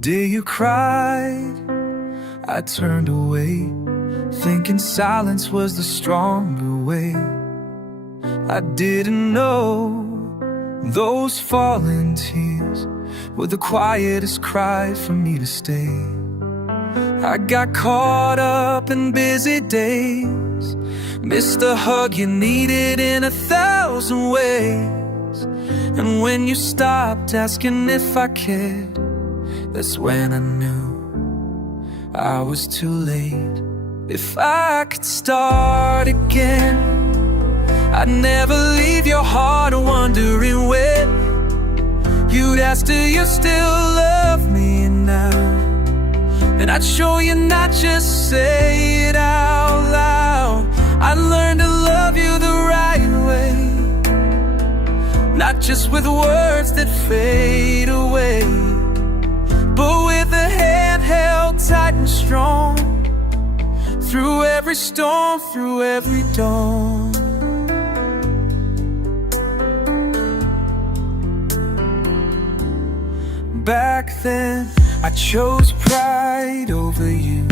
day you cried, I turned away, thinking silence was the stronger way. I didn't know those falling tears were the quietest cry for me to stay. I got caught up in busy days, missed the hug you needed in 1,000 ways. And when you stopped asking if I cared, that's when I knew I was too late. If I could start again, I'd never leave your heart wondering when. You'd ask, do you still love me now? And I'd show you, not just say it out loud. I'd learn to love you the right way, not just with words that fade away, but with a hand held tight and strong, through every storm, through every dawn. Back then, I chose pride over you,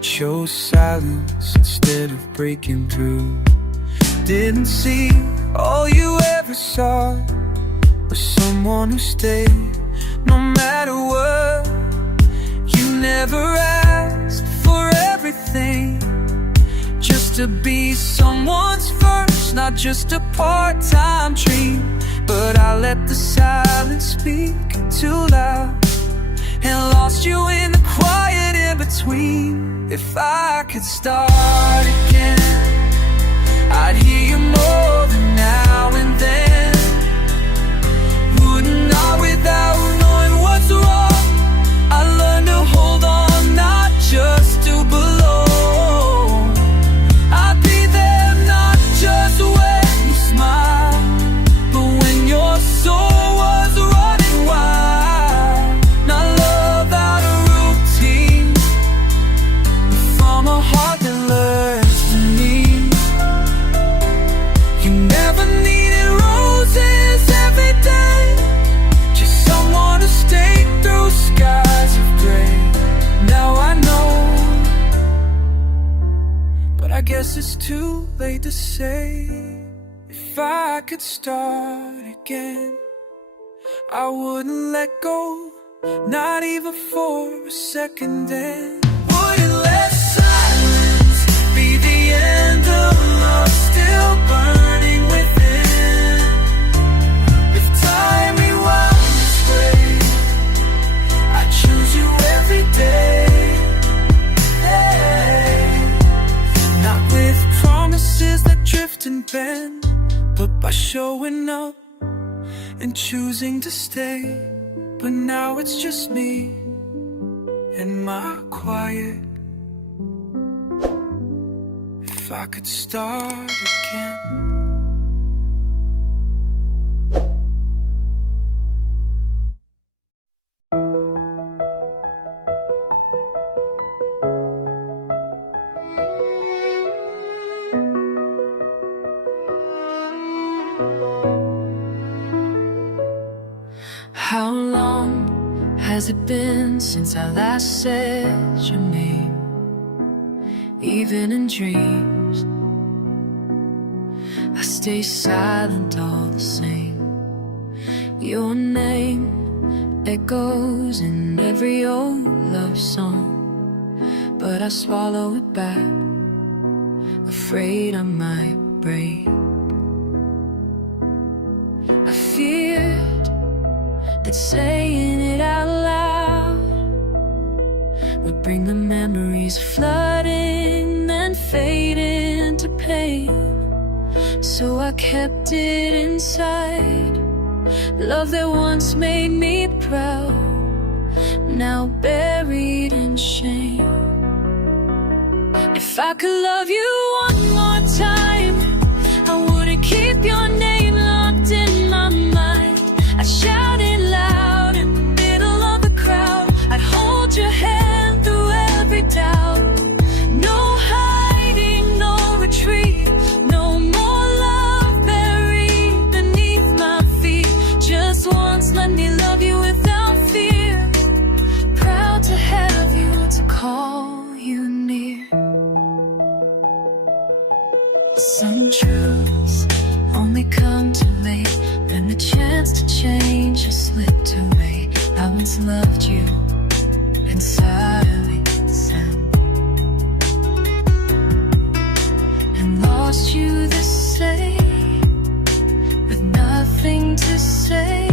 chose silence instead of breaking through. Didn't see all you ever saw was someone who stayed no matter what. You never asked for everything, just to be someone's first, not just a part-time dream. But I let the silence speak too loud and lost you in the quiet in between. If I could start again, I'd hear you more than now and then. Wouldn't I without knowing what's wrong? I learned to hold on, not just to belong. I'd be there, not just when you smile, but when your soul was running wild. Not love out of routine, but from a heart that learns to need. You never needed roses every day, just someone to stay through skies of gray. Now I know, but I guess it's too late to say. If I could start again, I wouldn't let go, not even for a second. Then wouldn't let silence be the end of love still burning within. If time rewound this way, I choose you every day. Hey. Not with promises that drift and bend, but by showing up and choosing to stay. But now it's just me and my quiet. If I could start again. How long has it been since I last said your name? Even in dreams, I stay silent all the same. Your name echoes in every old love song, but I swallow it back, afraid I might break. I feared that saying it out loud would bring the memories flooding, then fade into pain. So I kept it inside. Love that once made me proud, now buried in shame. If I could love you one more time, I wouldn't keep your name locked in my mind. I'd shout it loud in the middle of the crowd. I'd hold your hand through every doubt. No hiding, no retreat, no more love buried beneath my feet. Just once let me love you without fear. Some truths only come too late, when the chance to change has slipped away. I once loved you in silence and lost you the same, with nothing to say.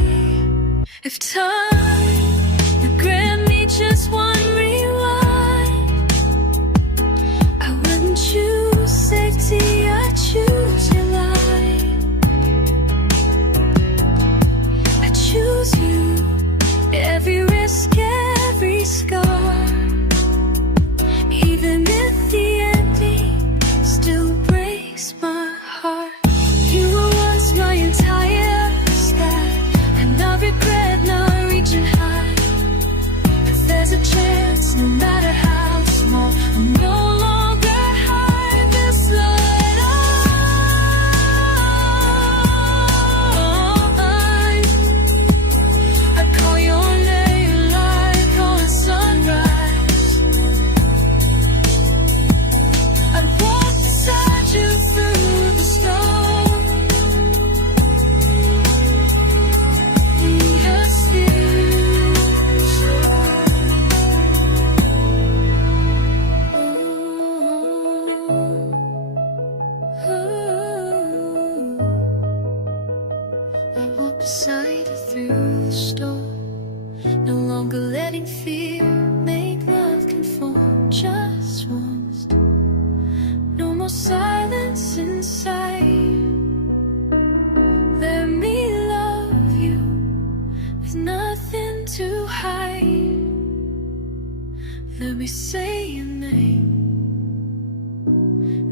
If time would grant me just one rewind, I wouldn't choose safety, I'd choose your life. I choose you, every risk, every scar, even if the ending still breaks my heart. You were once my entire sky, and I regret not reaching high. But there's a chance, no matter how small, I'll no longer hide this light. I'd call your name like on sunrise. I'd walk beside you through the storm. We are still sure. I walk beside you through the storm, no longer letting fear make love conform. Just once, no more silence inside. Let me love you with nothing to hide. Let me say your name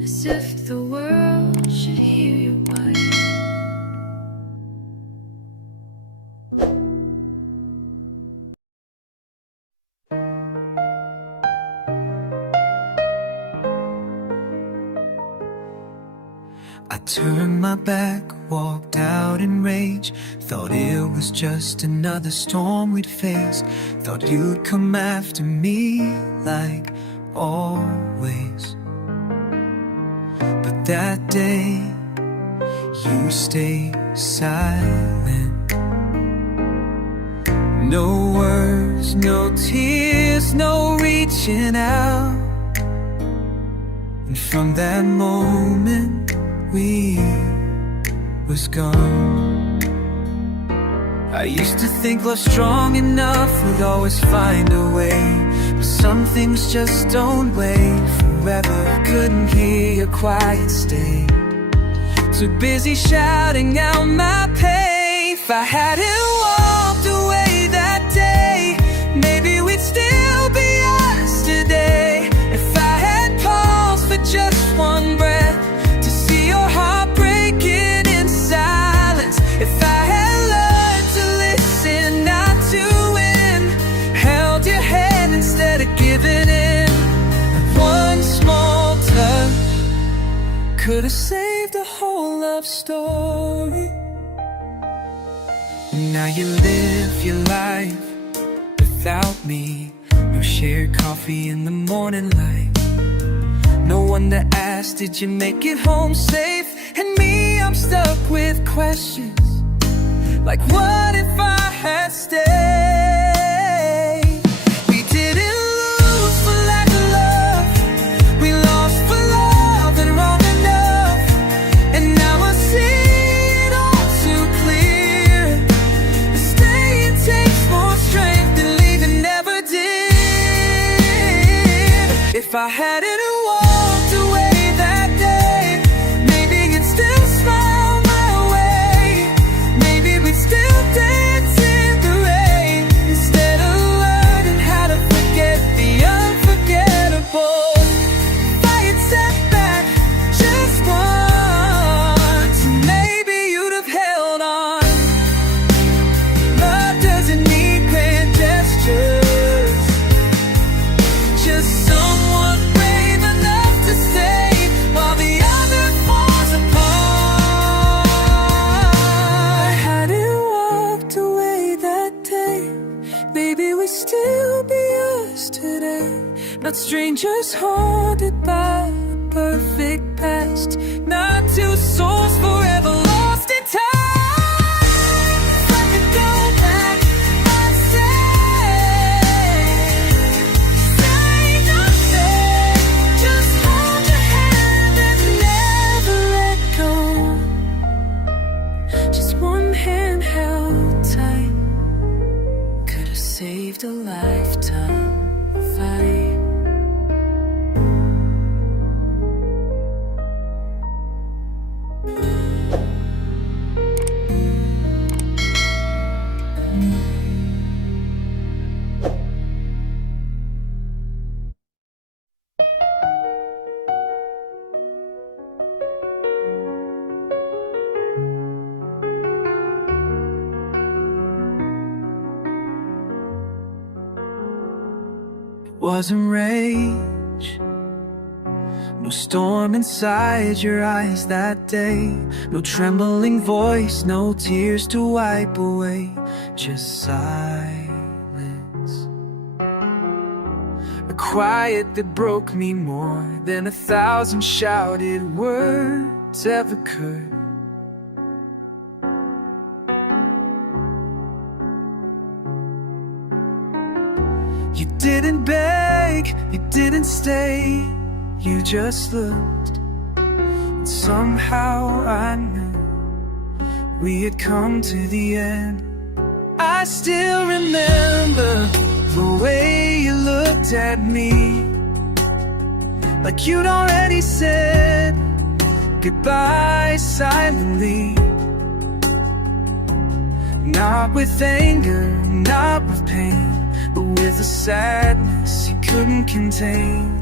as if the world should hear your voice. I turned my back, walked out in rage. Thought it was just another storm we'd face. Thought you'd come after me like always. But that day, you stayed silent. No words, no tears, no reaching out. And from that moment, we was gone. I used to think love strong enough would always find a way, but some things just don't wait forever. Couldn't hear your quiet stay, too busy shouting out my pain. If I hadn't walked away that day, maybe we'd still be us today. If I had paused for just one breath, your heart breaking in silence. If I had learned to listen, not to win, held your hand instead of giving in, one small touch could have saved a whole love story. Now you live your life without me. No shared coffee in the morning light. No one to ask, did you make it home safe? And me, I'm stuck with questions like, what if I had stayed? We didn't lose for lack of love, we lost for love and wrong enough. And now I see it all too clear. Staying takes more strength than leaving never did. If I hadn't walked away that day, maybe you'd still smile my way. Maybe we'd still dance in the rain, instead of learning how to forget the unforgettable. If I had sat back just once, maybe you'd have held on. Love doesn't need grand gestures, just someone brave enough to stay while the other falls apart. I hadn't walked away that day, maybe we'd still be us today. Not strangers haunted by a perfect past, not two souls forever lost in time. If I could go back, I'd say nothing, just hold your hand and never let go. Just one hand held tight could have saved a lifetime fight. Wasn't rage, no storm inside your eyes that day, no trembling voice, no tears to wipe away, just silence. A quiet that broke me more than 1,000 shouted words ever could. You didn't beg, you didn't stay, you just looked, and somehow I knew we had come to the end. I still remember the way you looked at me, like you'd already said goodbye silently. Not with anger, not with pain, but with a sadness you couldn't contain.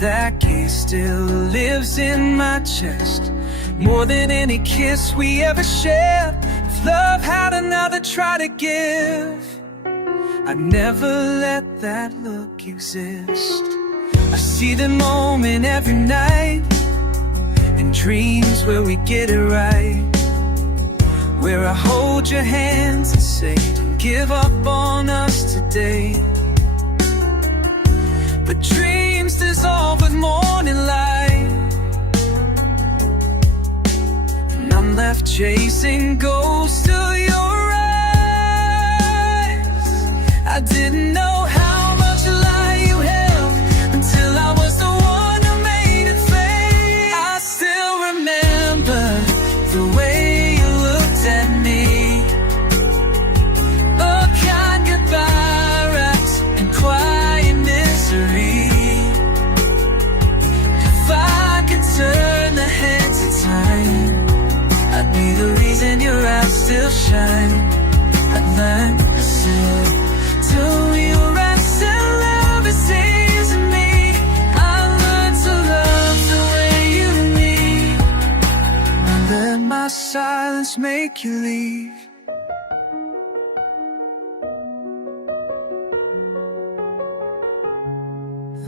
That gaze still lives in my chest, more than any kiss we ever shared. If love had another try to give, I'd never let that look exist. I see the moment every night, in dreams where we get it right, where I hold your hands and say, don't give up on us today. But dreams dissolve with morning light, and I'm left chasing ghosts to your eyes. I didn't know how much lie you held until I was the one who made it fade. I still remember the way you looked at me, a kind goodbye wrapped in quiet misery. If I could turn the hands of time, I'd be the reason your eyes still shine. I'd learn to listen to your eyes and love it saves me. I learned to love the way you leave. Now let my silence make you leave.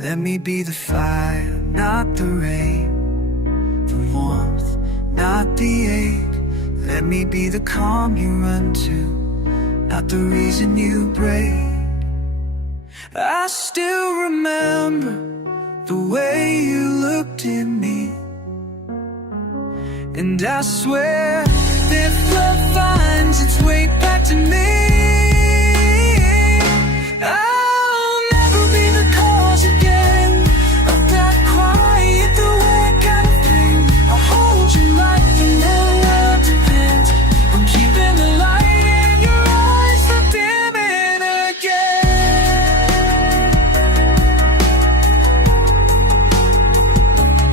Let me be the fire, not the rain, the warmth, not the ache. Let me be the calm you run to, not the reason you break. I still remember the way you looked at me, and I swear that if love finds its way back to me, I'll never be the cause again of that quiet, the way kind of thing. I'll hold you like you never depend on keeping the light in your eyes from dimming again.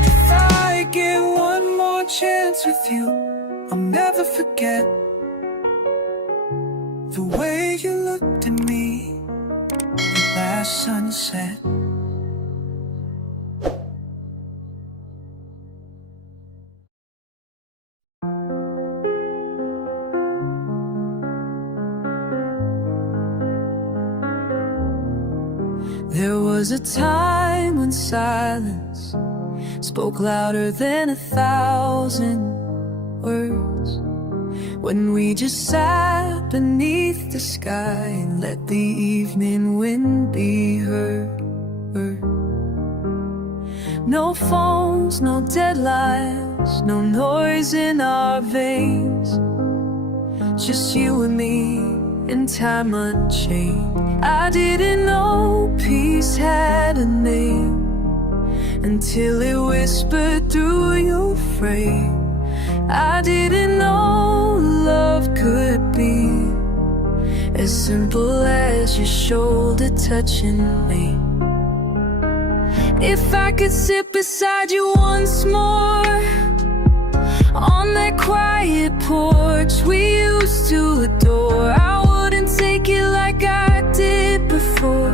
If I get one more chance with you, I'll never forget the way you looked at me at last sunset. There was a time when silence spoke louder than 1,000 words, when we just sat beneath the sky and let the evening wind be heard. No phones, no deadlines, no noise in our veins. Just you and me in time unchained. I didn't know peace had a name until it whispered through your frame. I didn't know love could be as simple as your shoulder touching me. If I could sit beside you once more on that quiet porch we used to adore, I wouldn't take it like I did before.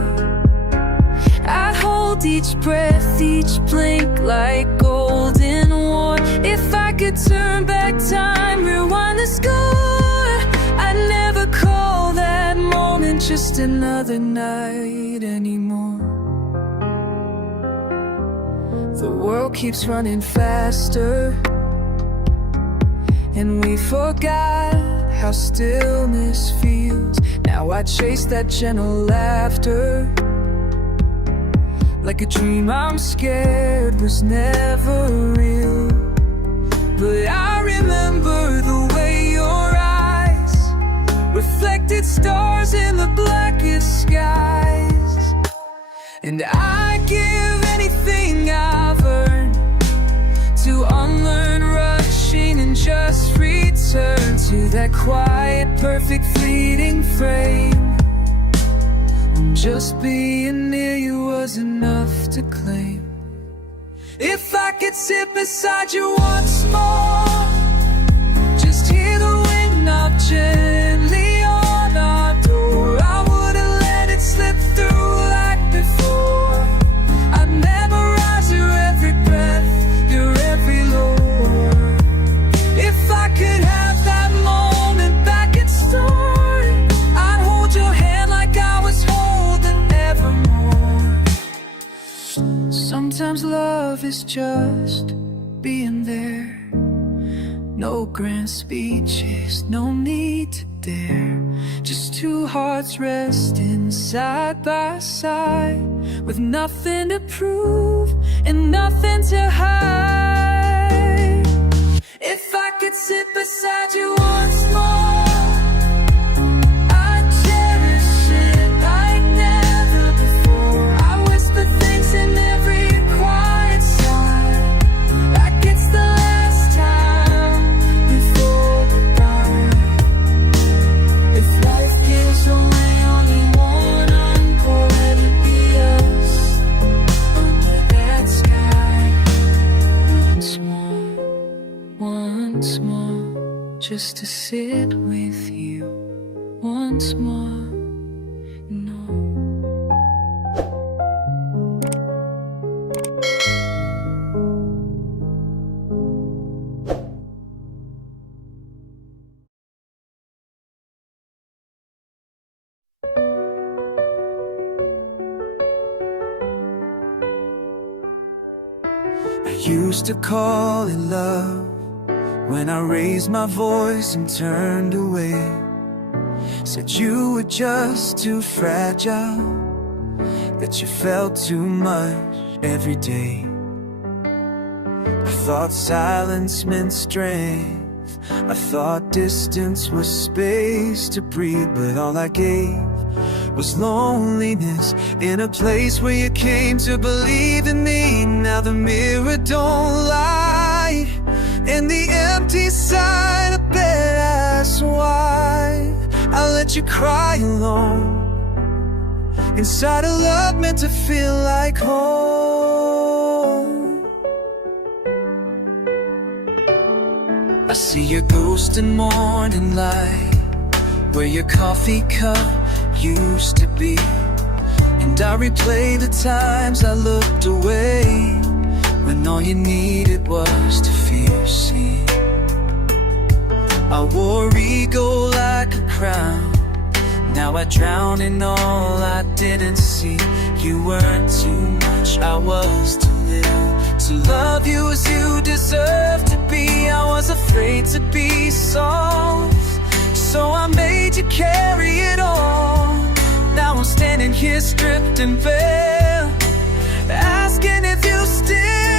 I'd hold each breath, each blink like golden war. If I could turn back time, rewind the score, I'd never call that moment just another night anymore. The world keeps running faster, and we forgot how stillness feels. Now I chase that gentle laughter like a dream I'm scared was never real. But I remember the way your eyes reflected stars in the blackest skies. And I'd give anything I've earned to unlearn rushing and just return to that quiet, perfect, fleeting frame. Just being near you was enough to claim. If I could sit beside you once more, just hear the wind knock gently on our door, I wouldn't let it slip through like before. I'd memorize your every breath, your every lore. If I could have that moment back in story, I'd hold your hand like I was holding evermore. Sometimes love is just being there. No grand speeches, no need to dare. Just two hearts resting side by side, with nothing to prove and nothing to hide. If I could sit beside you once more, I'd cherish it like never before. I whisper things in every quiet sigh, like it's the last time before goodbye. If life gives away only one encore, let it be us under that sky. Once more, just to sit with you once more. No. I used to call it love when I raised my voice and turned away. Said you were just too fragile, that you felt too much every day. I thought silence meant strength, I thought distance was space to breathe. But all I gave was loneliness in a place where you came to believe in me. Now the mirror don't lie, and the empty side of bed asks why I let you cry alone inside a love meant to feel like home. I see your ghost in morning light, where your coffee cup used to be, and I replay the times I looked away when all you needed was to feel seen. I wore ego like a crown, now I drown in all I didn't see. You weren't too much, I was too little to love you as you deserve to be. I was afraid to be soft, so I made you carry it all. Now I'm standing here stripped and bare, asking if you still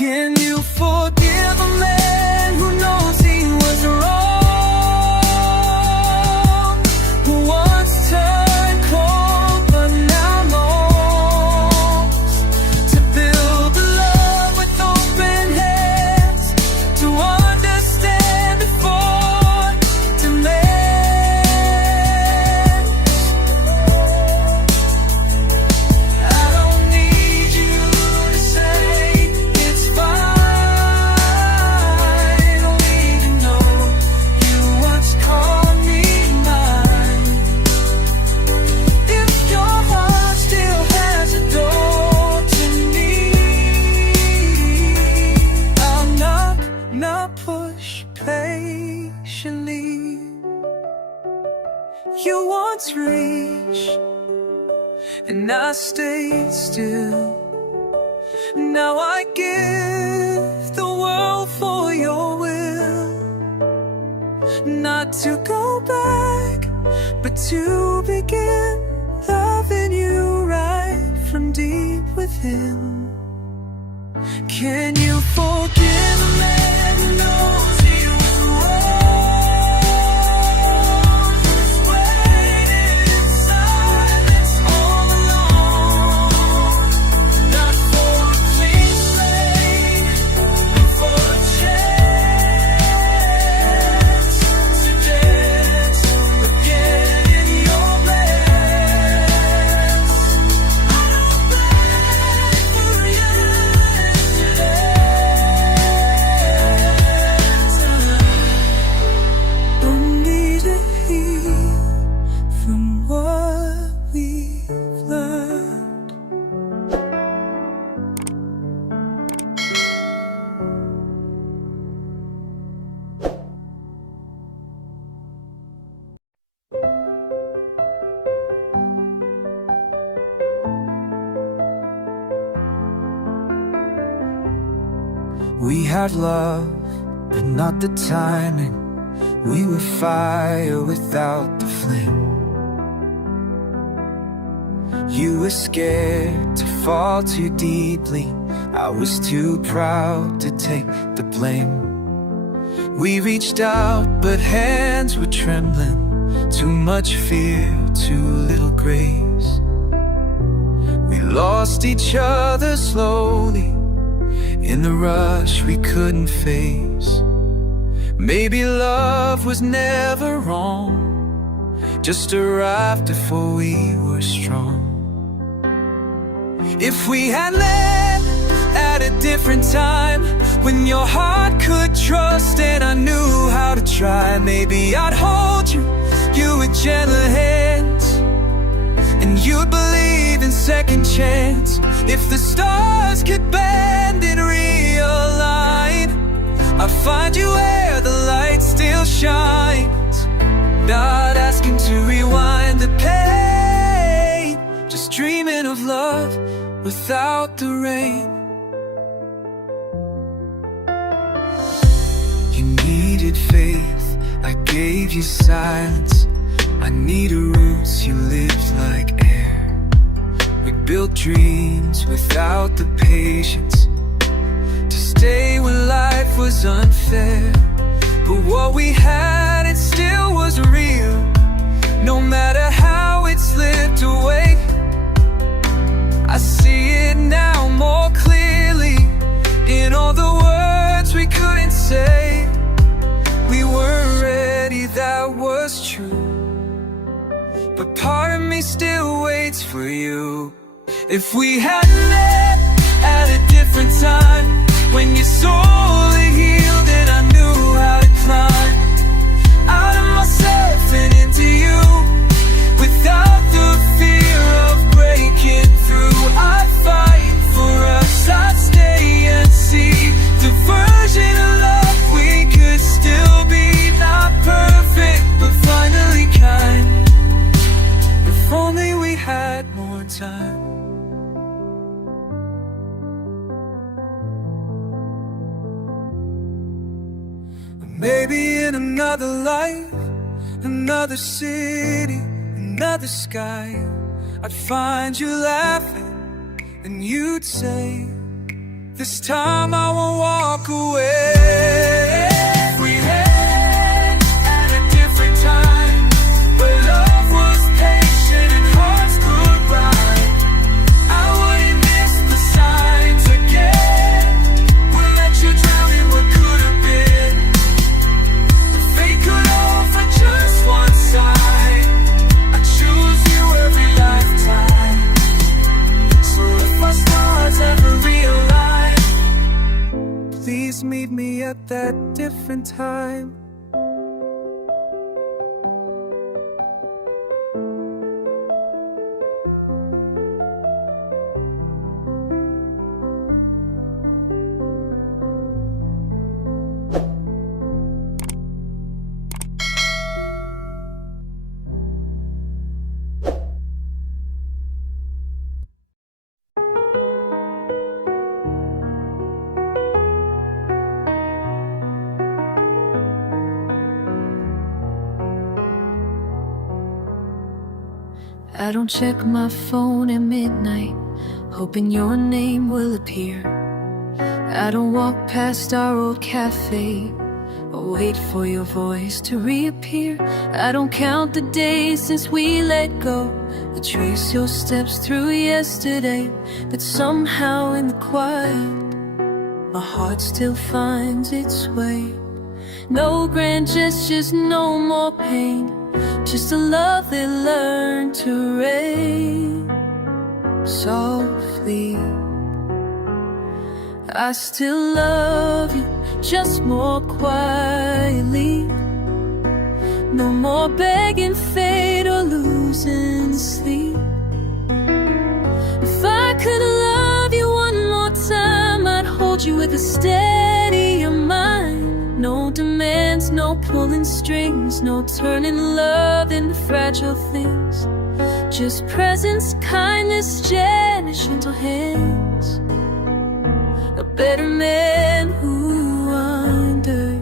Can you forgive a man who knows he was wrong? Who once turned cold but now longs to build a love with open hands, to understand before demand. I don't need you to say it's fine, only to know you once called me mine. If your heart still has a door to me, I'll knock, not push, patiently. You once reached, and I stayed still. Now I give the world for your will, not to go back, but to begin loving you right from deep within. Can you forgive a man who knows he was wrong? Who's waited in silence all along, not for a clean slate, but for a chance to dance again in your hands. I don't beg for years. Only to heal from what we've learned. We had love, but not the timing. We were fire without the flame. You were scared to fall too deeply. I was too proud to take the blame. We reached out, but hands were trembling. Too much fear, too little grace. We lost each other slowly in the rush we couldn't face. Maybe love was never wrong, just arrived before we were strong. If we had led at a different time, when your heart could trust and I knew how to try, maybe I'd hold you with gentle hands, and you'd believe in second chance. If the stars could bend and realign, I'd find you where the light still shines. Not asking to rewind the pain, just dreaming of love without the rain. You needed faith, I gave you silence. I needed roots, you lived like air. We built dreams without the patience to stay when life was unfair. But what we had, it still was real, no matter how it slipped away. I see it now more clearly in all the words we couldn't say. We weren't ready, that was true, but part of me still waits for you. If we had met at a different time, when your soul had healed and I knew how to climb out of myself and into you, without the fear of breaking through, I'd fight for us, I'd stay and see the version of love we could still be. Not perfect, but finally kind. If only we had more time. Maybe in another life, another city, another sky, I'd find you laughing and you'd say, This time I won't walk away. We had at a different time, but love was patient and hearts could rhyme. I wouldn't miss the signs again. We'll let you drown in what could have been. The fate could offer just one side. I choose you every lifetime. So if our stars ever realign, please meet me at that different time. I don't check my phone at midnight, hoping your name will appear. I don't walk past our old cafe or wait for your voice to reappear. I don't count the days since we let go, or trace your steps through yesterday. But somehow in the quiet, my heart still finds its way. No grand gestures, no more pain, just a love that learned to rain softly. I still love you, just more quietly. No more begging fate or losing sleep. If I could love you one more time, I'd hold you with a steadier mind. No demands, no pulling strings, no turning love into fragile things. Just presence, kindness, gentle hands. A better man who understands.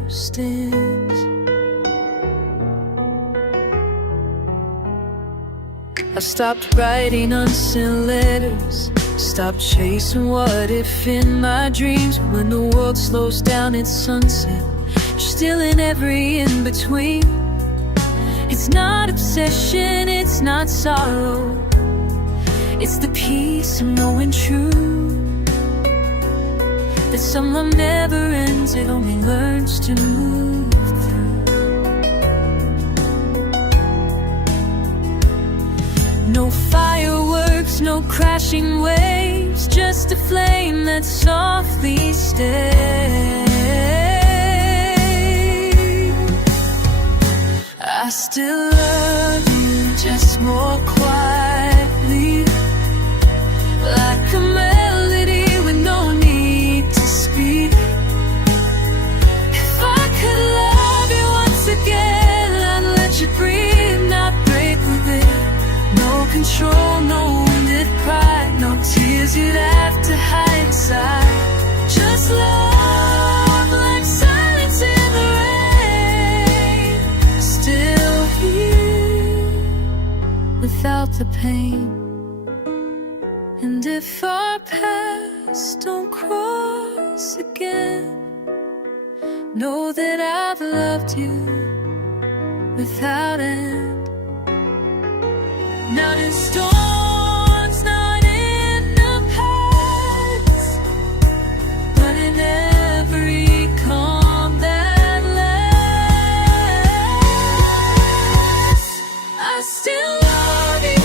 I stopped writing unsent letters, stopped chasing what if in my dreams. When the world slows down at sunset, you're still in every in-between. It's not obsession, it's not sorrow, it's the peace of knowing true that some love never ends, it only learns to move through. No fireworks, no crashing waves, just a flame that softly stays. I still love you, just more quietly, like a melody with no need to speak. If I could love you once again, I'd let you breathe, not break with it. No control, no wounded pride, no tears you'd have to hide inside. Just love like silence in the rain, still here without the pain. And if our paths don't cross again, know that I've loved you without end. Not in storms, not in the past, but in every calm that lasts. I still love you,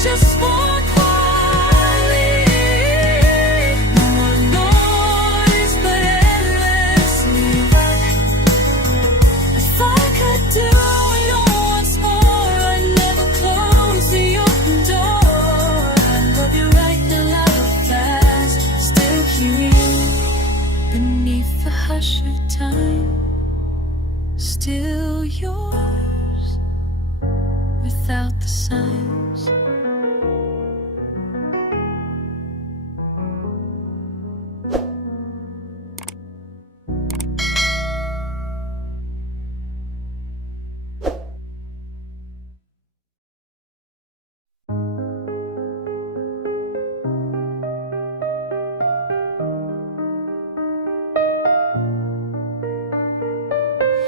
just more quietly. No more noise, but endlessly. If I could do it once more, I'd never close the open door. I love you right till I fast, still here beneath the hush of time, still yours without the signs.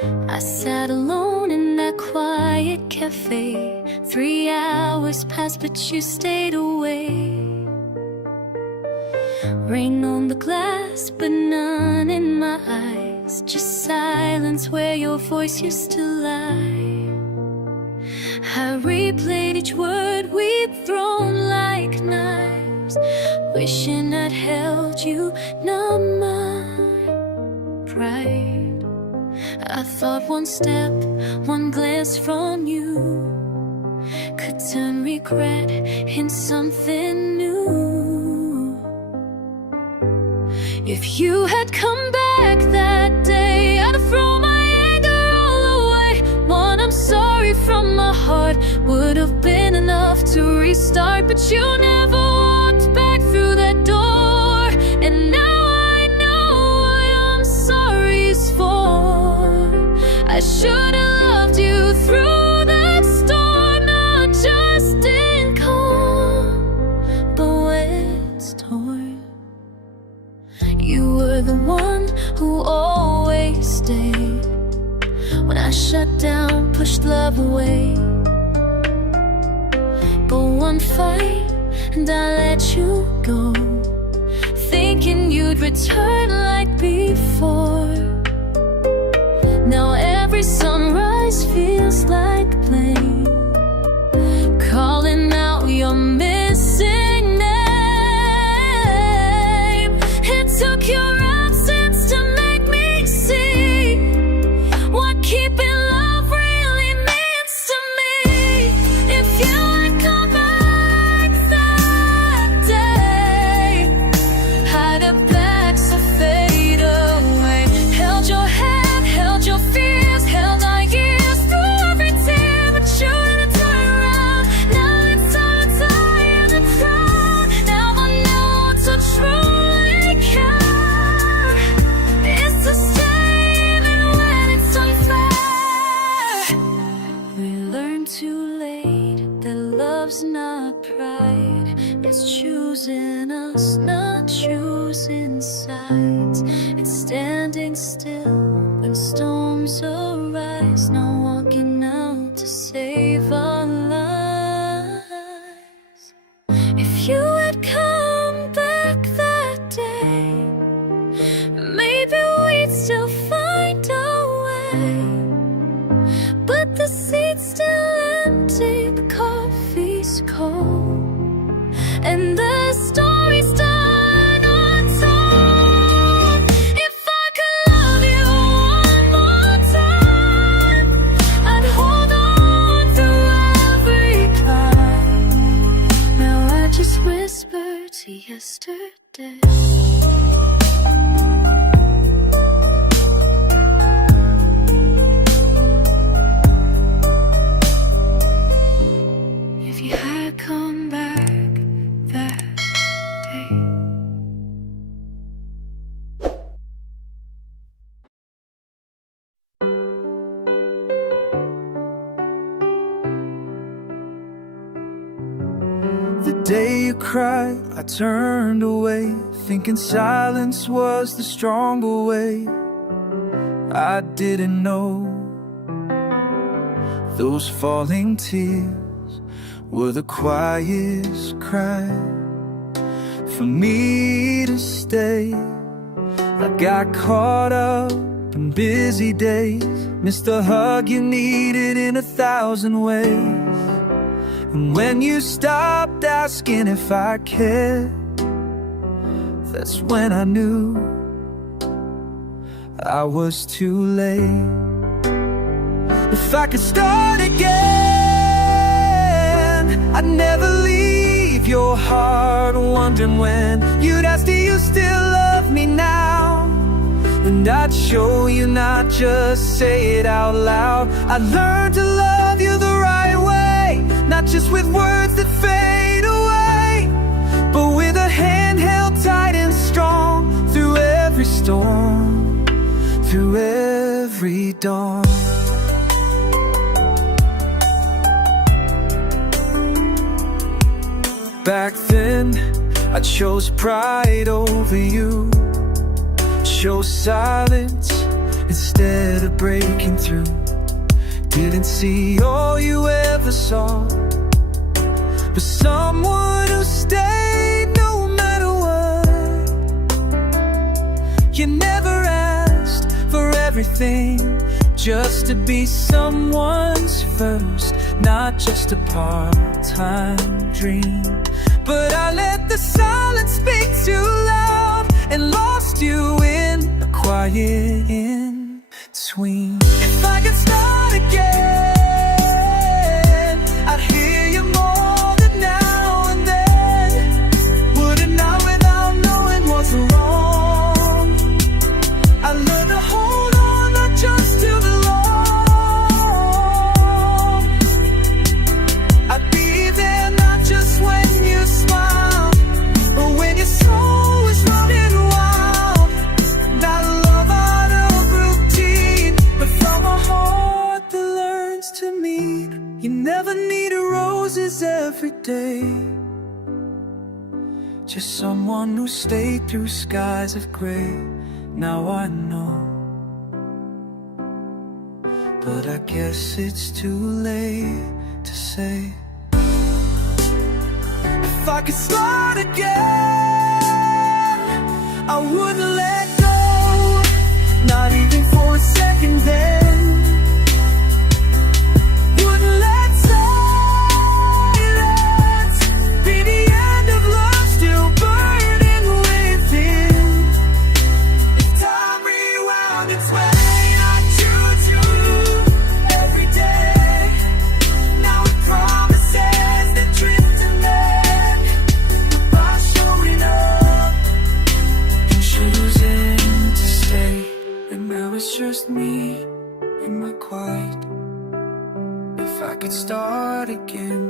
I sat alone in that quiet cafe. 3 hours passed, but you stayed away. Rain on the glass, but none in my eyes. Just silence where your voice used to lie. I replayed each word we'd thrown like knives, wishing I'd held you, not my pride. I thought one step, one glance from you could turn regret in something new. If you had come back that day, I'd have thrown my anger all away. One I'm sorry from my heart would have been enough to restart, but you never walked back through that door. And now I know what I'm sorry is for. I should have loved you through that storm, not just in calm, but when it's torn. You were the one who always stayed when I shut down, pushed love away. But one fight and I let you go, thinking you'd return like before. Now every sunrise feels like blame, calling out your missing name. It took your absence to make me see what keeping love really means to me. If you had come back that day, I'd have back so fade away. Held your hand, held your fears, held our years through every tear, but you didn't turn around. Now it's time to tie the crown. Now I know to truly care is to stay even when it's unfair. We learned too late that love's not pride, it's choosing us, not choosing sides. It's standing still when storms arise, not walking out to save our lives. If you had come back that day, maybe we'd still find a way. But the seat's still empty, the coffee's cold, and the story's done untold. If I could love you one more time, I'd hold on through every climb. Now I just whisper to yesterday. If you had come back that day. The day you cried, I turned away, thinking silence was the stronger way. I didn't know those falling tears were the quietest cry for me to stay. I got caught up in busy days, missed the hug you needed in 1,000 ways. And when you stopped asking if I cared, that's when I knew I was too late. If I could start again, I'd never leave your heart wondering when. You'd ask, do you still love me now? And I'd show you, not just say it out loud. I'd learn to love you the right way, not just with words that fade away, but with a hand held tight and strong through every storm, through every dawn. Back then, I chose pride over you, chose silence instead of breaking through. Didn't see all you ever saw, but someone who stayed no matter what. You never asked for everything, just to be someone's first, not just a part-time dream. But I let the silence speak too loud and lost you in the quiet in-between. If I could start again, I'd hear you more than now and then. Wouldn't I without knowing what's wrong? I learned to hold on, not just to belong. I'd be there not just when you smile, but when your soul was running wild. Not love out of routine, but from a heart that learns to meet. You never need roses every day, just someone who stayed through skies of gray. Now I know, but I guess it's too late to say. If I could start again, I wouldn't let go, not even for a second then. Wouldn't let silence be the end of love still burning within. If time rewound its way, I'd choose you every day. Now with promises that drift and mend, by showing up and choosing to stay. And now it's just me in my quiet. If I could start again,